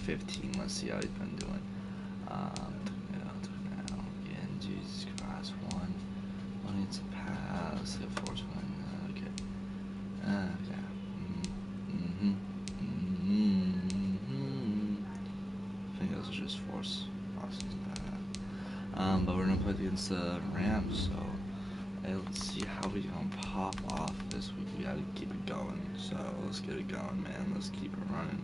15. Let's see how he's been doing. Again, Jesus Christ, one. One needs a pass. The force one. Okay. Yeah. I think those are just force passes. But we're gonna play against the Rams, so hey, let's see how we gonna pop off this week. We gotta keep it going. So let's get it going, man. Let's keep it running.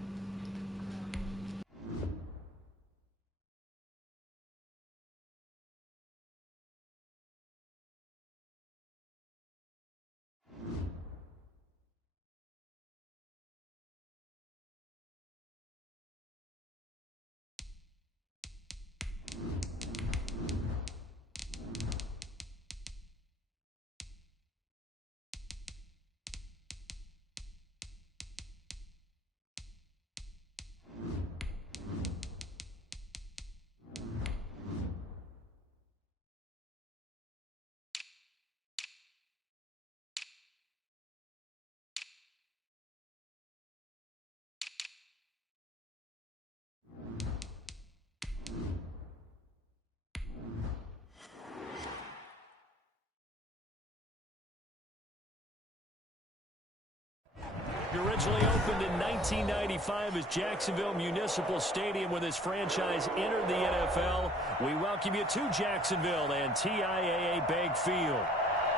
Originally opened in 1995 as Jacksonville Municipal Stadium when this franchise entered the NFL. We welcome you to Jacksonville and TIAA Bank Field.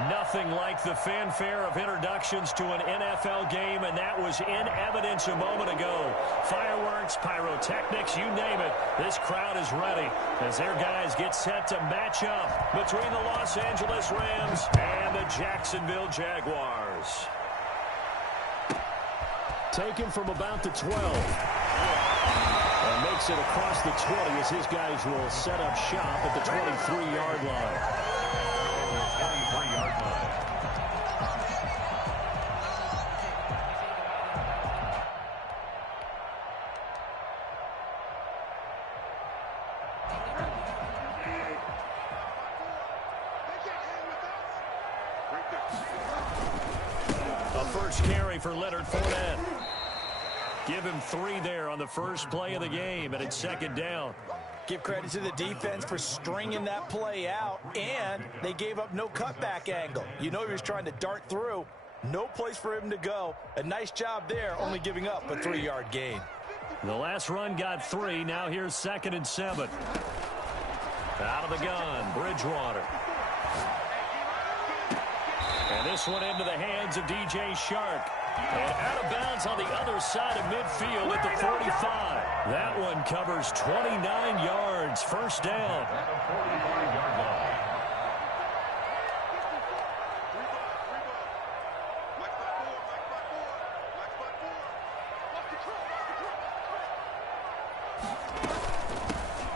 Nothing like the fanfare of introductions to an NFL game, and that was in evidence a moment ago. Fireworks, pyrotechnics, you name it. This crowd is ready as their guys get set to match up between the Los Angeles Rams and the Jacksonville Jaguars. Taken from about the 12. And makes it across the 20 as his guys will set up shop at the 23-yard line. 23-yard line. A first carry for Leonard Fournette. Give him 3 there on the first play of the game, and it's second down. Give credit to the defense for stringing that play out, and they gave up no cutback angle. You know he was trying to dart through. No place for him to go. A nice job there, only giving up a 3-yard gain. The last run got 3. Now here's 2nd and 7. Out of the gun, Bridgewater. And this one into the hands of DJ Shark. And out of bounds on the other side of midfield at the 45. That one covers 29 yards. First down.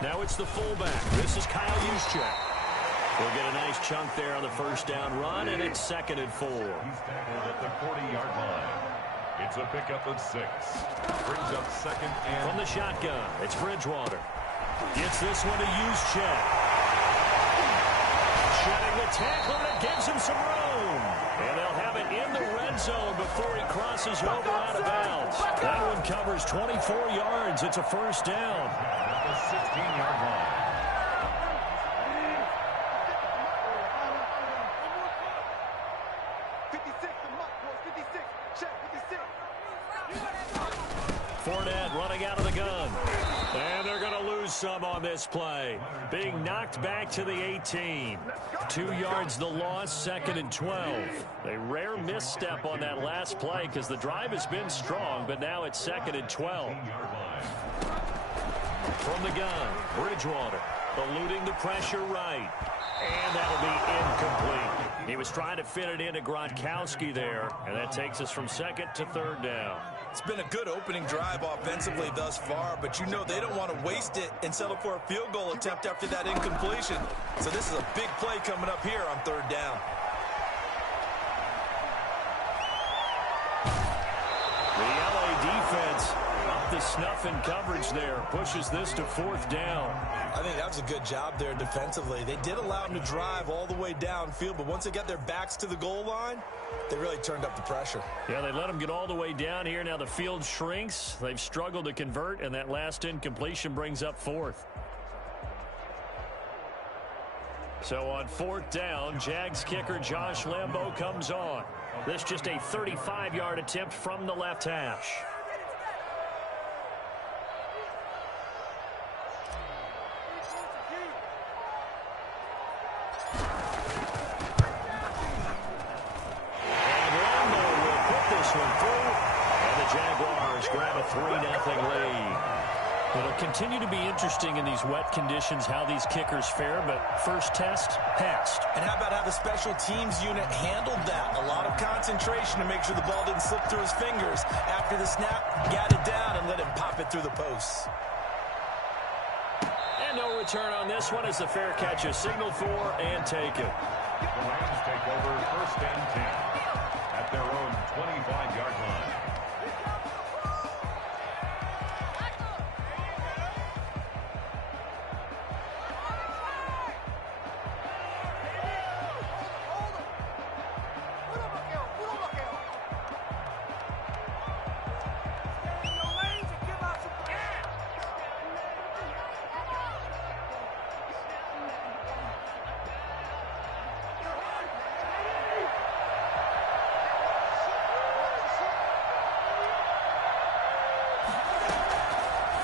Now it's the fullback. This is Kyle Juszczyk. We'll get a nice chunk there on the first down run, and it's 2nd and 4. He's tackled at the 40-yard line. It's a pickup of 6. Brings up 2nd and... From the shotgun, it's Bridgewater. Gets this one to Juszczyk. Shedding the tackle, and it gives him some room. And they'll have it in the red zone before he crosses over out of bounds. That one covers 24 yards. It's a first down. At the 16-yard line. Fournette running out of the gun. And they're going to lose some on this play. Being knocked back to the 18. 2 yards the loss, 2nd and 12. A rare misstep on that last play because the drive has been strong, but now it's 2nd and 12. From the gun, Bridgewater eluding the pressure right. And that'll be incomplete. He was trying to fit it into Gronkowski there, and that takes us from 2nd to 3rd down. It's been a good opening drive offensively thus far, but you know they don't want to waste it and settle for a field goal attempt after that incompletion. So this is a big play coming up here on 3rd down. The LA defense the snuff in coverage there. Pushes this to 4th down. I think that was a good job there defensively. They did allow them to drive all the way downfield, but once they got their backs to the goal line, they really turned up the pressure. Yeah, they let them get all the way down here. Now the field shrinks. They've struggled to convert, and that last incompletion brings up 4th. So on 4th down, Jags kicker Josh Lambo comes on. This just a 35-yard attempt from the left hash. And Lambo will put this one through, and the Jaguars grab a 3-0 lead. It'll continue to be interesting in these wet conditions how these kickers fare, but first test, passed. And how about how the special teams unit handled that? A lot of concentration to make sure the ball didn't slip through his fingers. After the snap, got it down and let him pop it through the posts. And no return on this one as the fair catch is signaled for and taken. The Rams take over 1st and 10 at their own 25-yard line.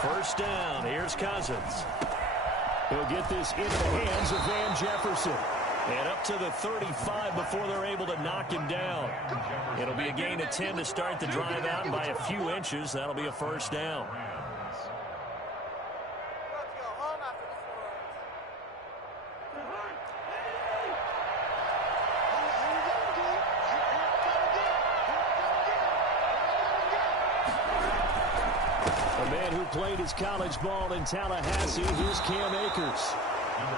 First down, here's Cousins. He'll get this into the hands of Van Jefferson. And up to the 35 before they're able to knock him down. It'll be a gain of 10 to start the drive out, and by a few inches, that'll be a first down. Played his college ball in Tallahassee. Here's Cam Akers.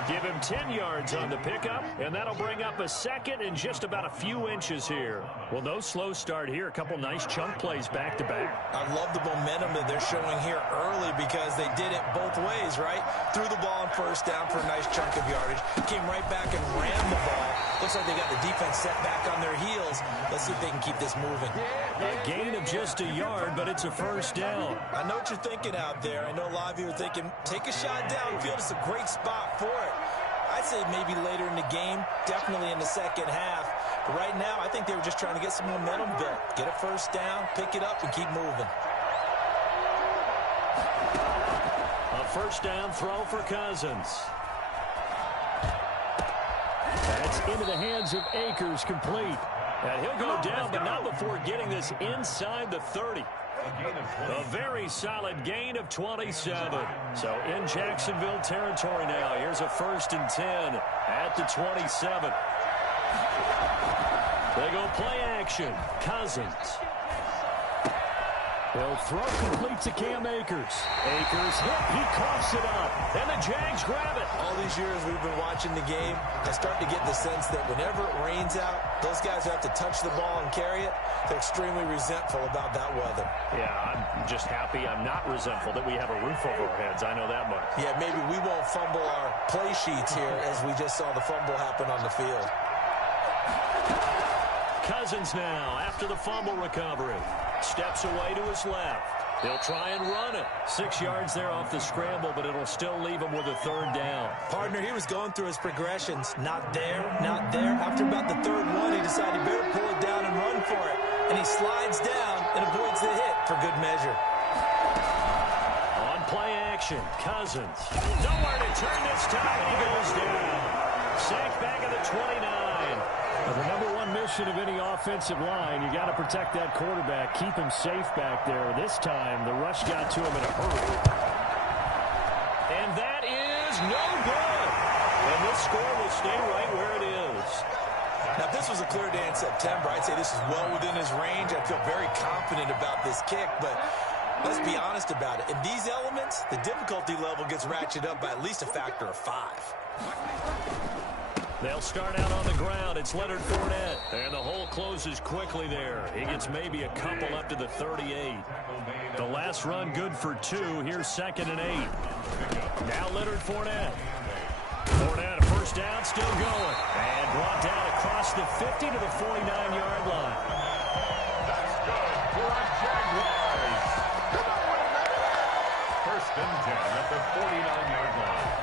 Give him 10 yards on the pickup, and that'll bring up a second and just about a few inches here. Well, no slow start here. A couple nice chunk plays back-to-back. I love the momentum that they're showing here early because they did it both ways, right? Threw the ball on first down for a nice chunk of yardage. Came right back and ran the ball. Looks like they got the defense set back on their heels. Let's see if they can keep this moving. A gain of just a yard, but it's a first down. I know what you're thinking out there. I know a lot of you are thinking, take a shot downfield. It's a great spot for it. I'd say maybe later in the game, definitely in the second half. But right now, I think they were just trying to get some momentum built. Get a first down, pick it up, and keep moving. A first down throw for Cousins. That's into the hands of Akers, complete. And he'll go down, but not before getting this inside the 30. A very solid gain of 27. So in Jacksonville territory now. Here's a 1st and 10 at the 27. They go play action. Cousins. They'll throw complete to Cam Akers. Akers hit. He coughs it up. And the Jags grab it. All these years we've been watching the game, I start to get the sense that whenever it rains out, those guys who have to touch the ball and carry it, they're extremely resentful about that weather. Yeah, I'm just happy I'm not resentful that we have a roof over our heads. I know that much. Yeah, maybe we won't fumble our play sheets here as we just saw the fumble happen on the field. Cousins now after the fumble recovery. Steps away to his left. He'll try and run it. 6 yards there off the scramble, but it'll still leave him with a 3rd down. Partner, he was going through his progressions. Not there, not there. After about the 3rd one, he decided he better pull it down and run for it. And he slides down and avoids the hit for good measure. On play action, Cousins. Nowhere to turn this time, and he goes down. Sacked back at the 29. The number one mission of any offensive line, you got to protect that quarterback, keep him safe back there. This time, the rush got to him in a hurry. And that is no good. And this score will stay right where it is. Now, if this was a clear day in September, I'd say this is well within his range. I feel very confident about this kick, but let's be honest about it. In these elements, the difficulty level gets ratcheted up by at least a factor of 5. They'll start out on the ground. It's Leonard Fournette. And the hole closes quickly there. He gets maybe a couple up to the 38. The last run good for 2. Here's 2nd and 8. Now Leonard Fournette. Fournette, a first down, still going. And brought down across the 50 to the 49-yard line. That's good for our Jaguars. First and 10 at the 49-yard line.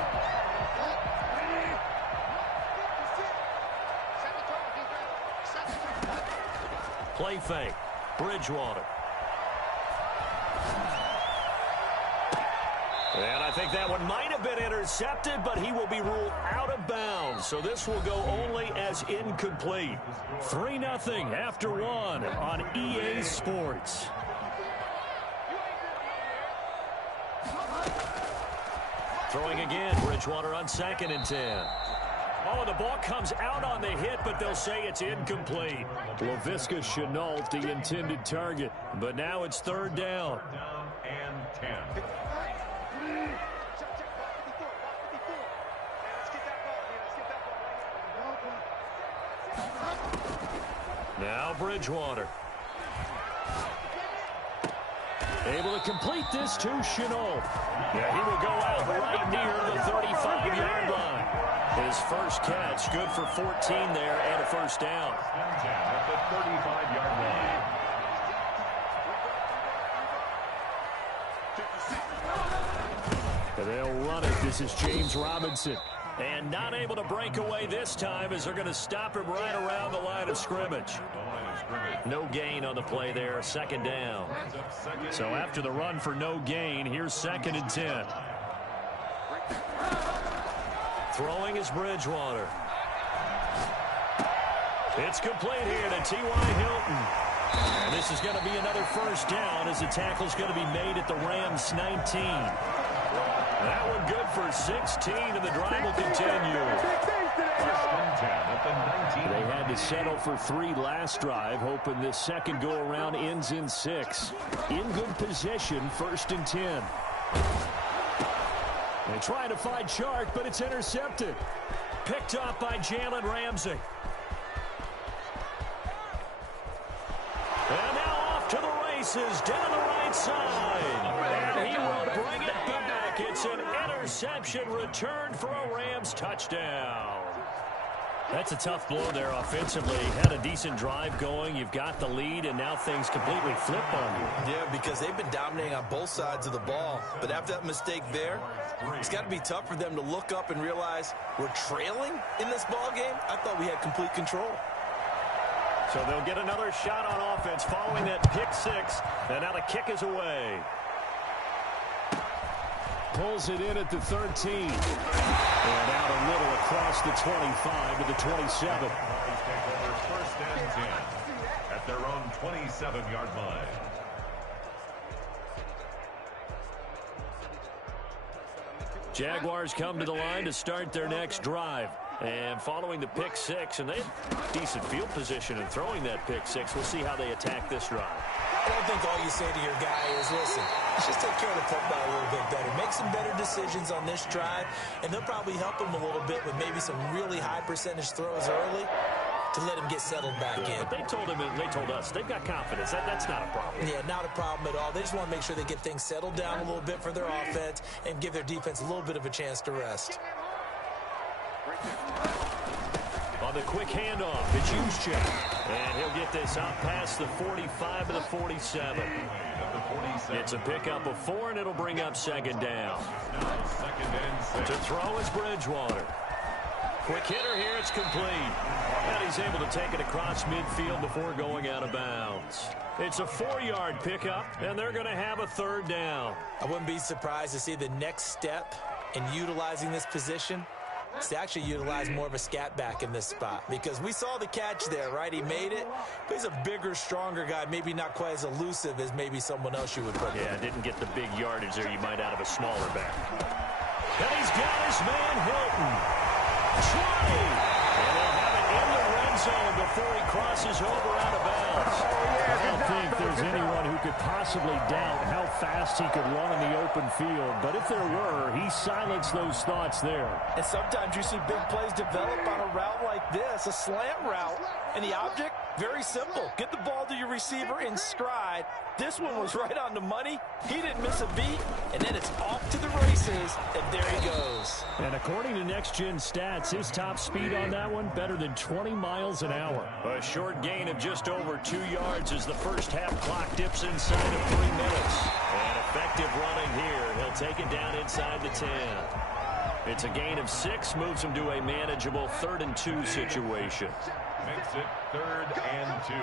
Play fake. Bridgewater. And I think that one might have been intercepted, but he will be ruled out of bounds. So this will go only as incomplete. 3-0 after 1 on EA Sports. Throwing again, Bridgewater on 2nd and 10. Oh, the ball comes out on the hit, but they'll say it's incomplete. Laviska Shenault, the intended target. But now it's 3rd down. Down and 10. Now Bridgewater. Able to complete this to Shenault. Yeah, he will go out right near the 35-yard line. His first catch, good for 14 there and a first down. At the 35-yard line. They'll run it. This is James Robinson. And not able to break away this time as they're going to stop him right around the line of scrimmage. No gain on the play there, 2nd down. So after the run for no gain, here's 2nd and 10. Throwing is Bridgewater. It's complete here to T.Y. Hilton. And this is going to be another first down as the tackle's going to be made at the Rams 19. That one good for 16, and the drive will continue. They had to settle for 3 last drive, hoping this second go-around ends in 6. In good position, 1st and 10. They try to find Chark, but it's intercepted. Picked up by Jalen Ramsey. And now off to the races, down the right side. And he will bring it back. It's an interception returned for a Rams touchdown. That's a tough blow there offensively. Had a decent drive going. You've got the lead, and now things completely flip on you. Yeah, because they've been dominating on both sides of the ball. But after that mistake there, it's got to be tough for them to look up and realize we're trailing in this ball game. I thought we had complete control. So they'll get another shot on offense following that pick 6. And now the kick is away. Pulls it in at the 13. And out a little across the 25 to the 27. First and 10 at their own 27-yard line. Jaguars come to the line to start their next drive. And following the pick 6, and they have decent field position in throwing that pick 6. We'll see how they attack this drive. I don't think all you say to your guy is, listen, let's just take care of the football a little bit better. Make some better decisions on this drive, and they'll probably help him a little bit with maybe some really high percentage throws early to let him get settled back in. But they told him, and they told us, they've got confidence. That's not a problem. Yeah, not a problem at all. They just want to make sure they get things settled down a little bit for their offense and give their defense a little bit of a chance to rest. On the quick handoff, it's Juszczyk. And he'll get this out past the 45 to the 47. It's a pickup of 4, and it'll bring up 2nd down. To throw is Bridgewater. Quick hitter here, it's complete. And he's able to take it across midfield before going out of bounds. It's a 4-yard pickup, and they're going to have a 3rd down. I wouldn't be surprised to see the next step in utilizing this position to actually utilize more of a scat back in this spot, because we saw the catch there, right? He made it, but he's a bigger, stronger guy, maybe not quite as elusive as maybe someone else you would put. Yeah, didn't get the big yardage there you might out of a smaller back. And he's got his man Hilton. 20. And they'll have it in the red zone before he crosses over out of bounds. I don't think there's anyone who could possibly doubt how fast he could run in the open field. But if there were, he silenced those thoughts there. And sometimes you see big plays develop on a route like this, a slant route. And the object, very simple. Get the ball to your receiver in stride. This one was right on the money. He didn't miss a beat. And then it's off to the races. And there he goes. And according to Next Gen Stats, his top speed on that one, better than 20 miles an hour. A short gain of just over 2 yards as the first half clock dips inside of 3 minutes. And effective running here. He'll take it down inside the 10. It's a gain of 6, moves him to a manageable 3rd and 2 situation. Makes it 3rd and 2.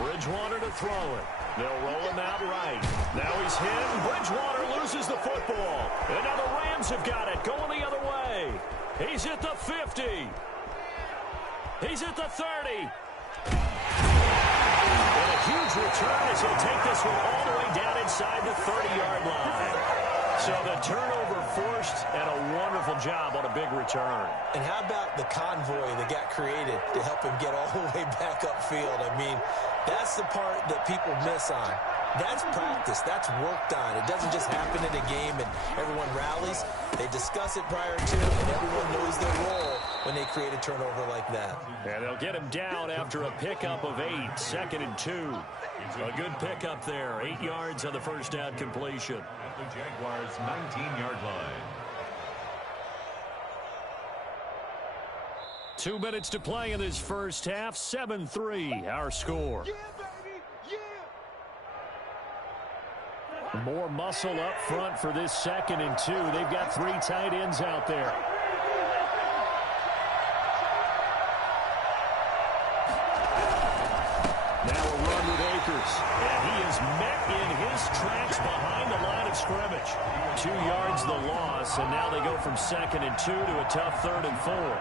Bridgewater to throw it. They'll roll him out right. Now he's hit, and Bridgewater loses the football. And now the Rams have got it, going the other way. He's at the 50. He's at the 30. And a huge return as he'll take this one all the way down inside the 30-yard line. So the turnover forced, and a wonderful job on a big return. And how about the convoy that got created to help him get all the way back upfield? I mean, that's the part that people miss on. That's practice. That's worked on. It doesn't just happen in a game and everyone rallies. They discuss it prior to, and everyone knows their role when they create a turnover like that. And they'll get him down after a pickup of 8, 2nd and 2. A good pickup there, 8 yards on the first down completion. At the Jaguars' 19-yard line. 2 minutes to play in this first half, 7-3, our score. More muscle up front for this 2nd and 2. They've got 3 tight ends out there. Now a run with Akers. And he is met in his tracks behind the line of scrimmage. 2 yards the loss, and now they go from 2nd and 2 to a tough 3rd and 4.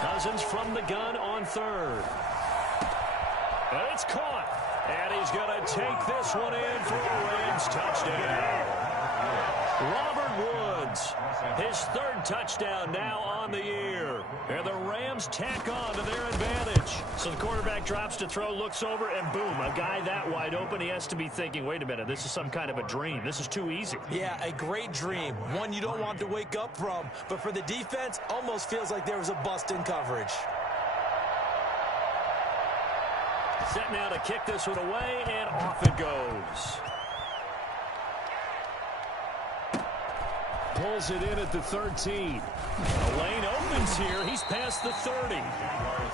Cousins from the gun on 3rd. And it's caught. And he's going to take this one in for a Rams touchdown. Robert Woods, his 3rd touchdown now on the year. And the Rams tack on to their advantage. So the quarterback drops to throw, looks over, and boom, a guy that wide open. He has to be thinking, wait a minute, this is some kind of a dream. This is too easy. Yeah, a great dream. One you don't want to wake up from. But for the defense, almost feels like there was a bust in coverage. Set now to kick this one away, and off it goes. Pulls it in at the 13. A lane opens here. He's past the 30.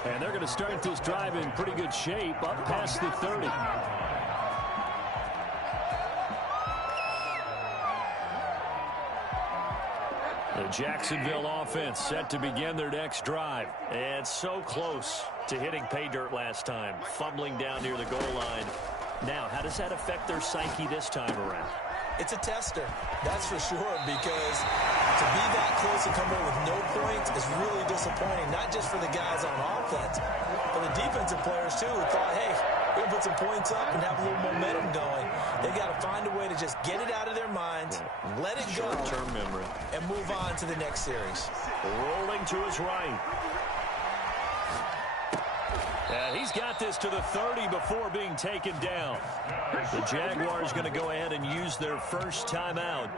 And they're going to start this drive in pretty good shape, up past the 30. The Jacksonville offense set to begin their next drive. And so close to hitting pay dirt last time, fumbling down near the goal line. Now, how does that affect their psyche this time around? It's a tester, that's for sure, because to be that close and come away with no points is really disappointing, not just for the guys on offense, but the defensive players, too, who thought, hey, we're going to put some points up and have a little momentum going. They've got to find a way to just get it out of their minds, let it go, short-term memory, and move on to the next series. Rolling to his right. And he's got this to the 30 before being taken down. The Jaguars going to go ahead and use their first timeout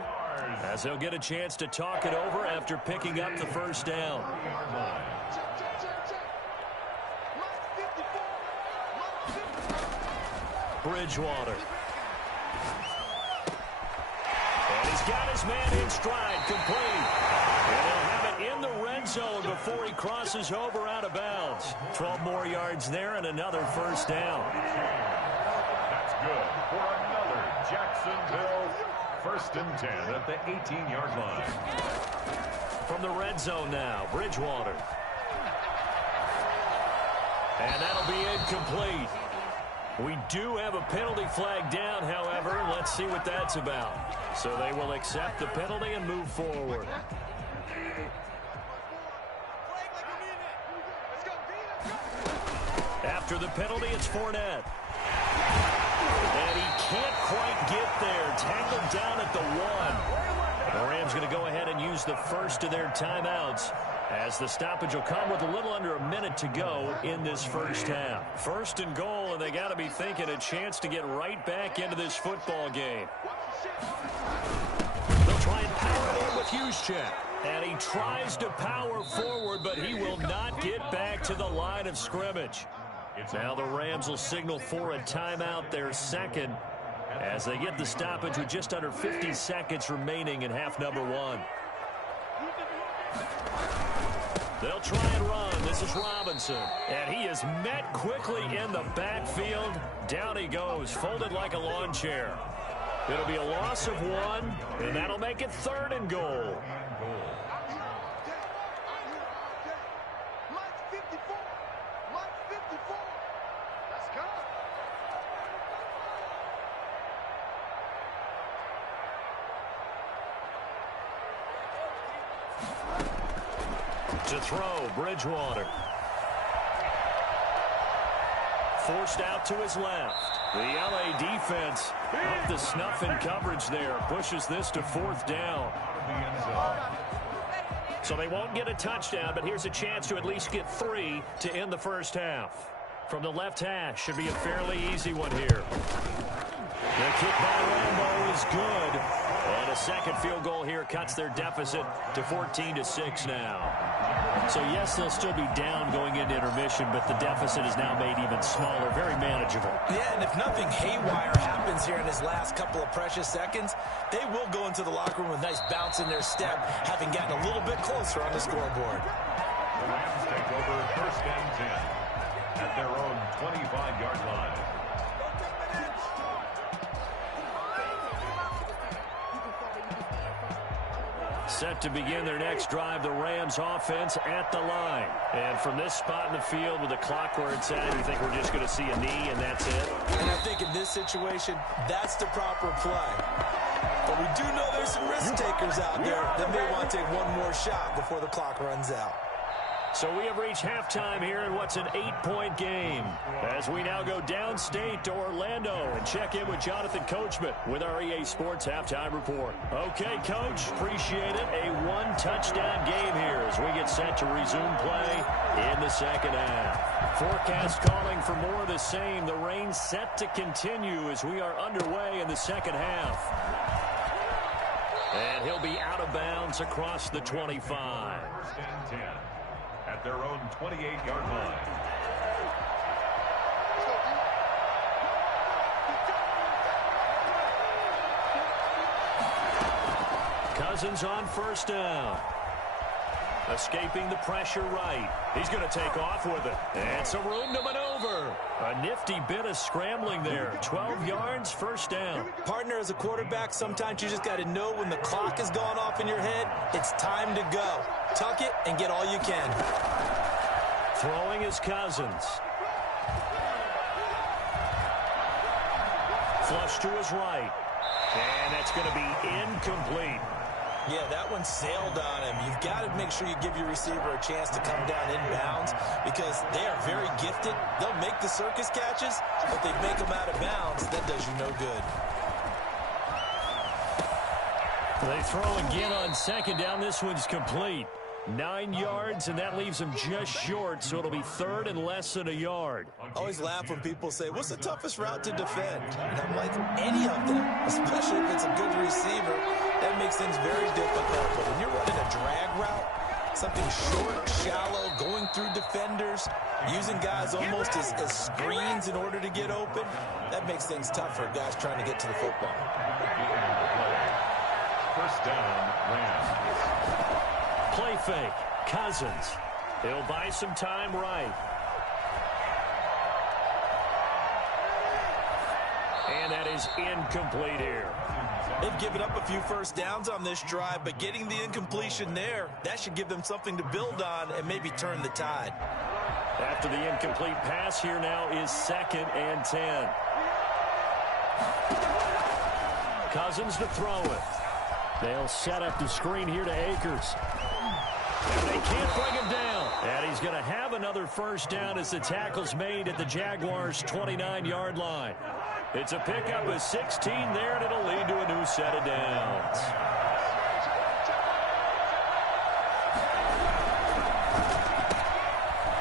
as they'll get a chance to talk it over after picking up the first down. Bridgewater. And he's got his man in stride, complete. And he'll have it in the red zone before he crosses over out of bounds. 12 more yards there and another first down. That's good for another Jacksonville 1st and 10 at the 18-yard line. From the red zone now, Bridgewater. And that'll be incomplete. We do have a penalty flag down, however. Let's see what that's about. So they will accept the penalty and move forward. After After the penalty, it's Fournette. And he can't quite get there. Tackled down at the 1. The Rams going to go ahead and use the first of their timeouts, as the stoppage will come with a little under a minute to go in this first half. First and goal, and they got to be thinking a chance to get right back into this football game. They'll try and power it in with Juszczyk. And he tries to power forward, but he will not get back to the line of scrimmage. Now the Rams will signal for a timeout, their second, as they get the stoppage with just under 50 seconds remaining in half number 1. They'll try and run. This is Robinson. And he is met quickly in the backfield. Down he goes, folded like a lawn chair. It'll be a loss of 1, and that'll make it 3rd and goal. To throw, Bridgewater. Forced out to his left. The LA defense off the snuff in coverage there. Pushes this to 4th down. So they won't get a touchdown, but here's a chance to at least get 3 to end the first half. From the left hash, should be a fairly easy one here. The kick by Rambo is good. And a second field goal here cuts their deficit to 14-6 now. So, yes, they'll still be down going into intermission, but the deficit is now made even smaller, very manageable. Yeah, and if nothing haywire happens here in his last couple of precious seconds, they will go into the locker room with a nice bounce in their step, having gotten a little bit closer on the scoreboard. The Rams take over 1st and 10 at their own 25-yard line. Set to begin their next drive, the Rams offense at the line. And from this spot in the field with the clock where it's at, you think we're just going to see a knee and that's it? And I think in this situation, that's the proper play. But we do know there's some risk takers out there that may want to take one more shot before the clock runs out. So we have reached halftime here in what's an 8-point game, as we now go downstate to Orlando and check in with Jonathan Coachman with our EA Sports Halftime Report. Okay, Coach, appreciate it. A 1-touchdown game here as we get set to resume play in the second half. Forecast calling for more of the same. The rain set to continue as we are underway in the second half. And he'll be out of bounds across the 25. 1st and 10 at their own 28-yard line. Cousins on 1st down. Escaping the pressure right. He's going to take off with it. And some room to maneuver. A nifty bit of scrambling there. 12 yards, 1st down. Partner, as a quarterback, sometimes you just got to know when the clock has gone off in your head, it's time to go. Tuck it and get all you can. Throwing is Cousins. Flush to his right. And that's going to be incomplete. Yeah, that one sailed on him. You've got to make sure you give your receiver a chance to come down inbounds because they are very gifted. They'll make the circus catches, but they make them out of bounds. That does you no good. They throw again on 2nd down. This one's complete. 9 yards, and that leaves them just short, so it'll be 3rd and less than a yard. I always laugh when people say, what's the toughest route to defend? And I'm like, any of them, especially if it's a good receiver. That makes things very difficult. But when you're running a drag route, something short, shallow, going through defenders, using guys almost as screens in order to get open, that makes things tough for guys trying to get to the football. 1st down, Rams. Play fake. Cousins. He'll buy some time right. And that is incomplete here. They've given up a few 1st downs on this drive, but getting the incompletion there, that should give them something to build on and maybe turn the tide. After the incomplete pass, here now is 2nd and 10. Cousins to throw it. They'll set up the screen here to Akers. And they can't bring him down. And he's going to have another first down as the tackle's made at the Jaguars' 29-yard line. It's a pickup of 16 there, and it'll lead to a new set of downs.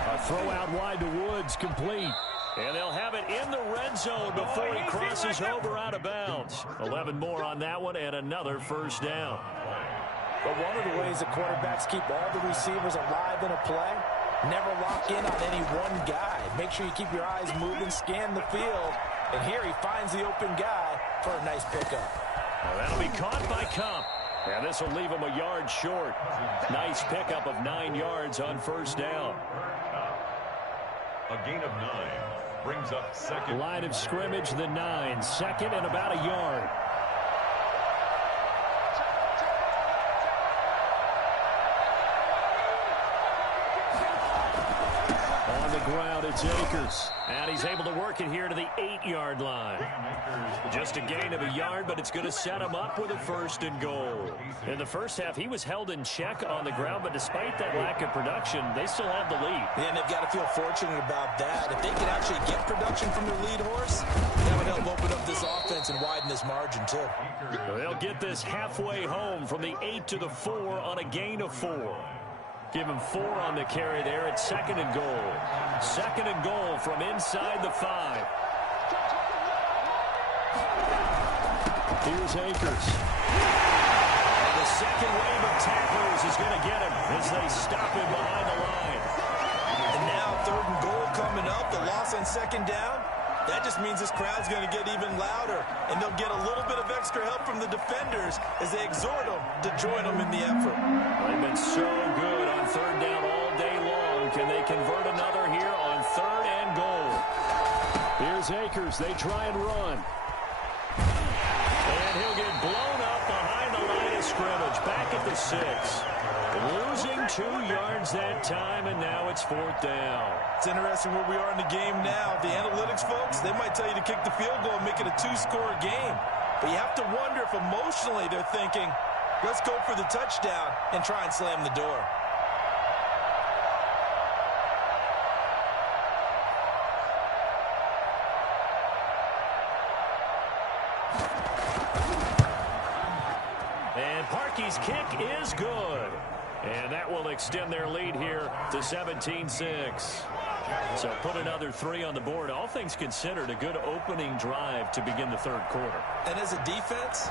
A throw out wide to Woods, complete. And they'll have it in the red zone before he crosses over out of bounds. 11 more on that one, and another first down. But one of the ways that quarterbacks keep all the receivers alive in a play, never lock in on any one guy. Make sure you keep your eyes moving, scan the field. And here he finds the open guy for a nice pickup. Well, that'll be caught by Kupp. And this will leave him a yard short. Nice pickup of 9 yards on first down. A gain of 9 brings up second. Line of scrimmage, the 9. Second and about a yard. Ground, it's Akers. And he's able to work it here to the 8-yard line. Just a gain of a yard, but it's going to set him up with a first and goal. In the first half, he was held in check on the ground, but despite that lack of production, they still have the lead. Yeah, and they've got to feel fortunate about that. If they can actually get production from their lead horse, that would help open up this offense and widen this margin, too. They'll get this halfway home from the 8 to the 4 on a gain of 4. Give him 4 on the carry there at second and goal. Second and goal from inside the 5. Here's Akers. And the second wave of tacklers is going to get him as they stop him behind the line. And now third and goal coming up. The loss on second down. That just means this crowd's going to get even louder. And they'll get a little bit of extra help from the defenders as they exhort them to join them in the effort. They've been so good on third down all day long. Can they convert another here on third and goal? Here's Akers. They try and run. And he'll get blown up behind the line of scrimmage. Back at the 6. Losing 2 yards that time, and now it's fourth down. It's interesting where we are in the game now. The analytics folks, they might tell you to kick the field goal and make it a 2-score game. But you have to wonder if emotionally they're thinking, let's go for the touchdown and try and slam the door. And Parkey's kick is good. And that will extend their lead here to 17-6. So put another 3 on the board. All things considered, a good opening drive to begin the third quarter. And as a defense,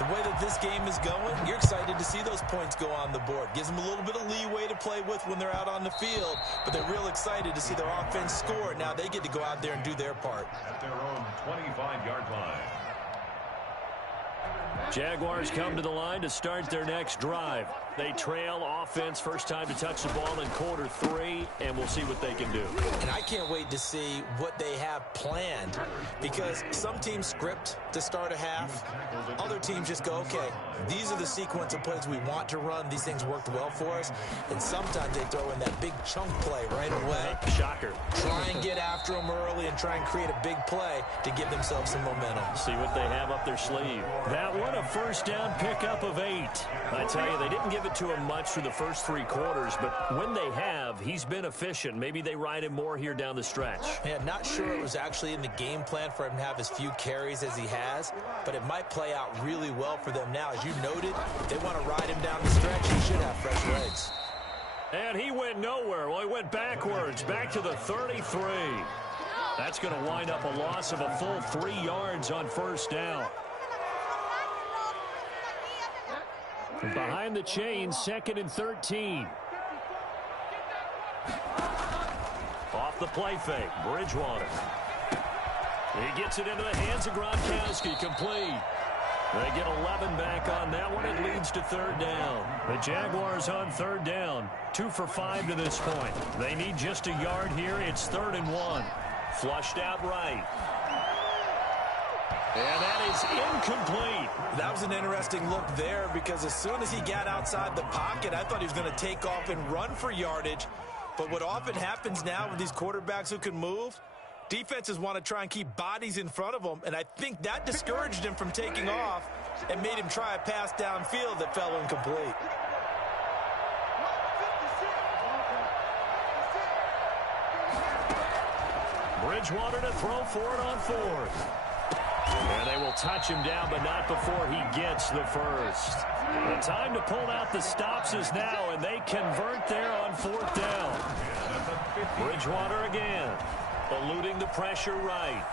the way that this game is going, you're excited to see those points go on the board. Gives them a little bit of leeway to play with when they're out on the field, but they're real excited to see their offense score. Now they get to go out there and do their part. At their own 25-yard line. Jaguars come to the line to start their next drive. They trail offense, first time to touch the ball in quarter 3, and we'll see what they can do. And I can't wait to see what they have planned, because some teams script to start a half. Other teams just go, okay, these are the sequence of plays we want to run. These things worked well for us. And sometimes they throw in that big chunk play right away. Shocker. Try and get after them early and try and create a big play to give themselves some momentum. See what they have up their sleeve. That one, a first down pickup of 8. I tell you, they didn't give it to him much through the first 3 quarters, but when they have, he's been efficient. Maybe they ride him more here down the stretch. Yeah, not sure it was actually in the game plan for him to have as few carries as he has, but it might play out really well for them now. As you noted, if they want to ride him down the stretch, he should have fresh legs. And he went nowhere. Well, he went backwards, back to the 33. That's going to wind up a loss of a full 3 yards on first down. Behind the chains, second and 13. Off the play fake, Bridgewater. He gets it into the hands of Gronkowski, complete. They get 11 back on that one. It leads to third down. The Jaguars on third down. 2 for 5 to this point. They need just a yard here. It's 3rd and 1. Flushed out right. And that is incomplete. That was an interesting look there, because as soon as he got outside the pocket, I thought he was going to take off and run for yardage. But what often happens now with these quarterbacks who can move, defenses want to try and keep bodies in front of them, and I think that discouraged him from taking off and made him try a pass downfield that fell incomplete. Bridgewater to throw for it on fourth. And they will touch him down, but not before he gets the first. The time to pull out the stops is now, and they convert there on fourth down. Bridgewater again, eluding the pressure right.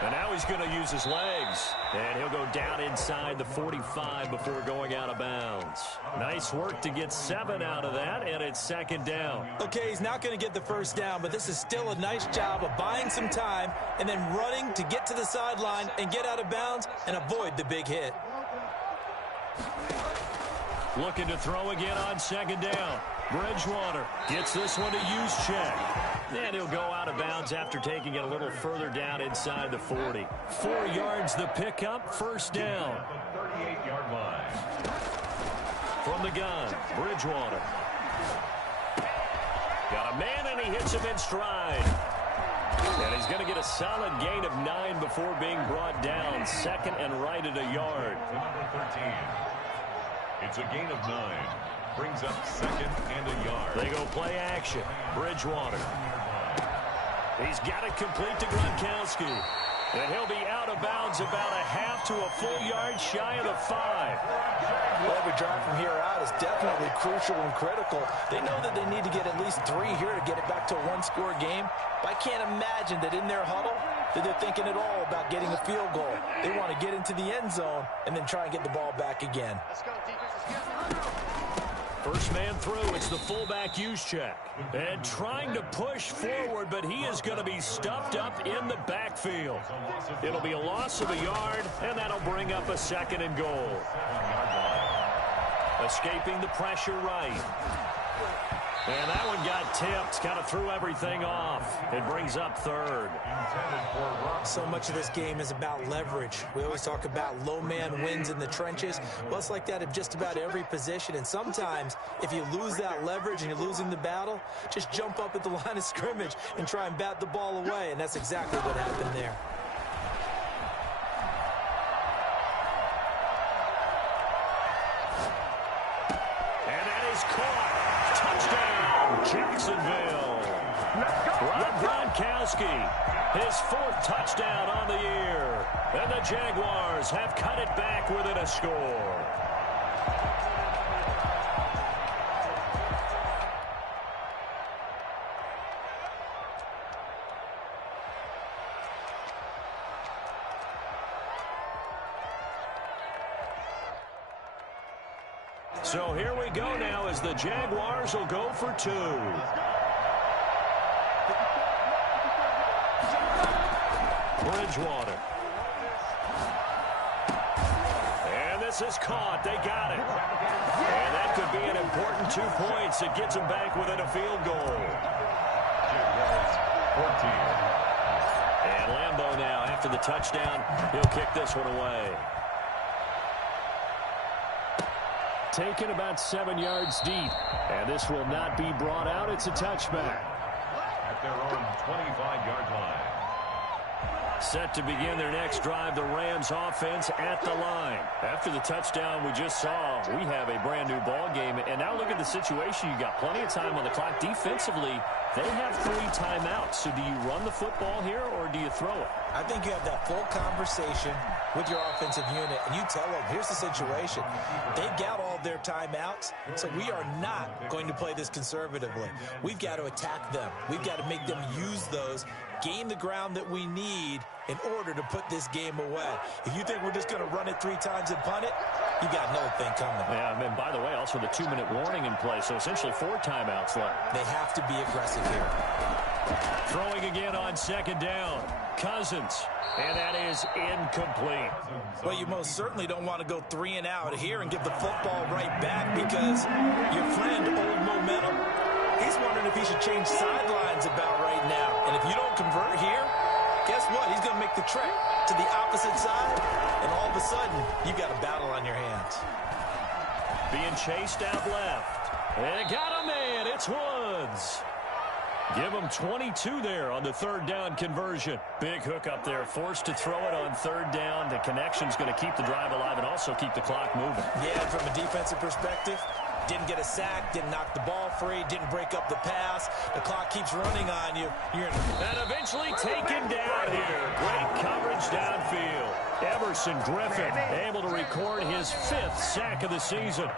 And now he's going to use his legs. And he'll go down inside the 45 before going out of bounds. Nice work to get 7 out of that, and it's second down. Okay, he's not going to get the first down, but this is still a nice job of buying some time and then running to get to the sideline and get out of bounds and avoid the big hit. Looking to throw again on second down. Bridgewater gets this one to Juszczyk. And he'll go out of bounds after taking it a little further down inside the 40. 4 yards the pickup, first down. 38-yard line. From the gun, Bridgewater. Got a man, and he hits him in stride. And he's going to get a solid gain of 9 before being brought down. Second and right at a yard. Number 13. It's a gain of 9. Brings up second and a yard. They go play action. Bridgewater. He's got it complete to Gronkowski. And he'll be out of bounds about a half to a full yard shy of the 5. Well, every drive from here out is definitely crucial and critical. They know that they need to get at least 3 here to get it back to a one-score game. But I can't imagine that in their huddle that they're thinking at all about getting a field goal. They want to get into the end zone and then try and get the ball back again. First man through, it's the fullback Juszczyk. And trying to push forward, but he is going to be stuffed up in the backfield. It'll be a loss of a yard, and that'll bring up a second and goal. Escaping the pressure right. And that one got tipped, kind of threw everything off. It brings up third. So much of this game is about leverage. We always talk about low man wins in the trenches. Well, it's like that in just about every position. And sometimes, if you lose that leverage and you're losing the battle, just jump up at the line of scrimmage and try and bat the ball away. And that's exactly what happened there. And that is caught. Touchdown, Jacksonville. Rob Gronkowski, his 4th touchdown on the year. And the Jaguars have cut it back within a score. So here we go now as the Jaguars will go for 2. Bridgewater. And this is caught. They got it. And that could be an important 2 points. It gets them back within a field goal. 14. And Lambeau now, after the touchdown, he'll kick this one away. Taken about 7 yards deep. And this will not be brought out. It's a touchback. At their own 25-yard line. Set to begin their next drive, the Rams offense at the line. After the touchdown we just saw, we have a brand new ball game. And now look at the situation. You got plenty of time on the clock. Defensively, they have 3 timeouts. So do you run the football here or do you throw it? I think you have that full conversation with your offensive unit, and you tell them, here's the situation. They've got all their timeouts, so we are not going to play this conservatively. We've got to attack them. We've got to make them use those, gain the ground that we need in order to put this game away. If you think we're just going to run it 3 times and punt it, you got another thing coming. Yeah, and by the way, also the 2-minute warning in play, so essentially 4 timeouts left. They have to be aggressive here. Throwing again on second down. Cousins. And that is incomplete. Well, you most certainly don't want to go 3 and out here and give the football right back because your friend, Old Momentum, he's wondering if he should change sidelines about right now. And if you don't convert here, guess what? He's going to make the trek to the opposite side, and all of a sudden, you've got a battle on your hands. Being chased out left. And it got a man. It's Woods. Give him 22 there on the 3rd down conversion. Big hook up there. Forced to throw it on 3rd down. The connection's going to keep the drive alive and also keep the clock moving. Yeah, from a defensive perspective, didn't get a sack, didn't knock the ball free, didn't break up the pass. The clock keeps running on you. And eventually taken down here. Great coverage downfield. Emerson Griffin able to record his 5th sack of the season.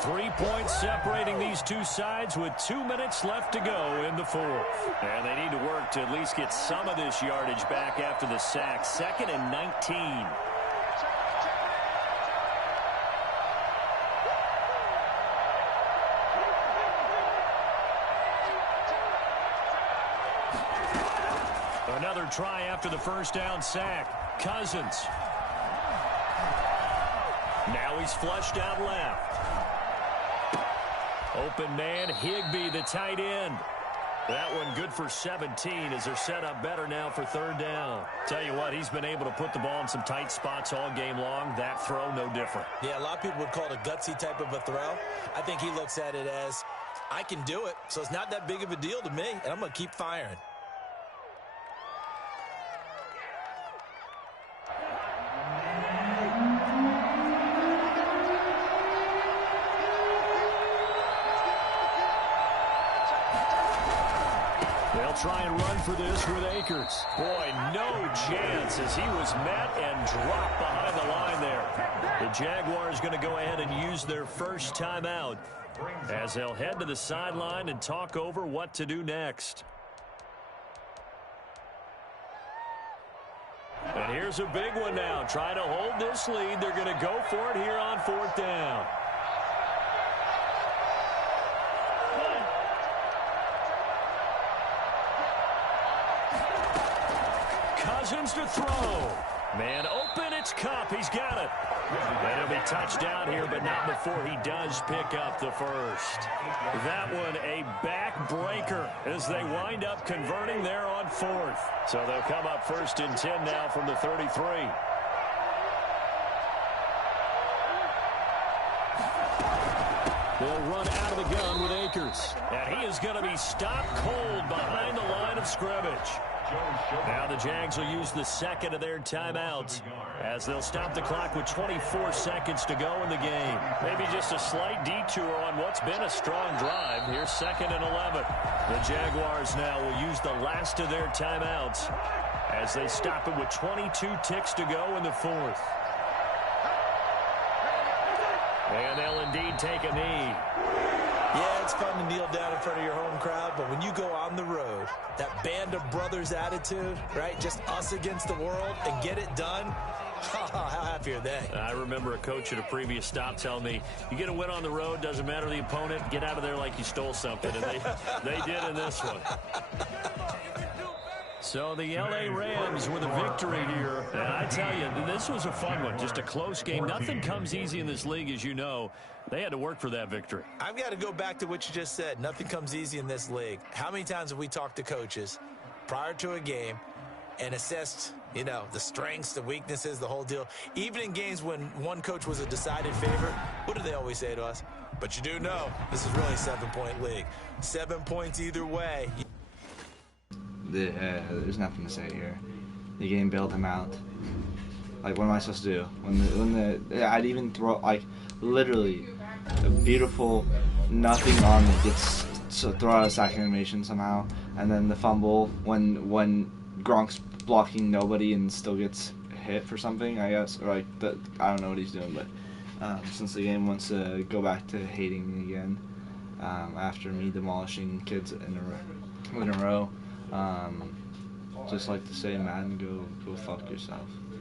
3 points separating these two sides with 2 minutes left to go in the 4th. And they need to work to at least get some of this yardage back after the sack. 2nd and 19. Another try after the first down sack. Cousins. Now he's flushed out left. Open man, Higbee, the tight end. That one good for 17 as they're set up better now for 3rd down. Tell you what, he's been able to put the ball in some tight spots all game long. That throw, no different. Yeah, a lot of people would call it a gutsy type of a throw. I think he looks at it as, I can do it, so it's not that big of a deal to me, and I'm going to keep firing. They'll try and run for this with Akers. Boy, no chance as he was met and dropped behind the line there. The Jaguars going to go ahead and use their first timeout as they'll head to the sideline and talk over what to do next. And here's a big one now. Trying to hold this lead. They're going to go for it here on 4th down. Cousins to throw. Man open, it's Kupp. He's got it. And it'll be touchdown here, but not before he does pick up the first. That one a backbreaker as they wind up converting there on 4th. So they'll come up 1st and 10 now from the 33. They'll run out of the gun with Akers. And he is going to be stopped cold behind the line of scrimmage. Now the Jags will use the 2nd of their timeouts as they'll stop the clock with 24 seconds to go in the game. Maybe just a slight detour on what's been a strong drive. Here's 2nd and 11. The Jaguars now will use the last of their timeouts as they stop it with 22 ticks to go in the 4th. And they'll indeed take a knee. Yeah, it's fun to kneel down in front of your home crowd, but when you go on the road, that band of brothers attitude, right? Just us against the world and get it done. How happy are they? I remember a coach at a previous stop telling me, you get a win on the road, doesn't matter the opponent, get out of there like you stole something. And they did in this one. So the L.A. Rams with a victory here. And I tell you, this was a fun one. Just a close game. Nothing comes easy in this league, as you know. They had to work for that victory. I've got to go back to what you just said. Nothing comes easy in this league. How many times have we talked to coaches prior to a game and assessed, you know, the strengths, the weaknesses, the whole deal? Even in games when one coach was a decided favorite, what do they always say to us? But you do know this is really a 7-point league. 7 points either way. There's nothing to say here. The game bailed him out. Like, what am I supposed to do? I'd even throw, like, literally a beautiful nothing on that gets throw out a sack animation somehow, and then the fumble when Gronk's blocking nobody and still gets hit for something, I guess, or like that. I don't know what he's doing, but since the game wants to go back to hating me again after me demolishing kids in a row. Just like to say, Madden, go fuck yourself.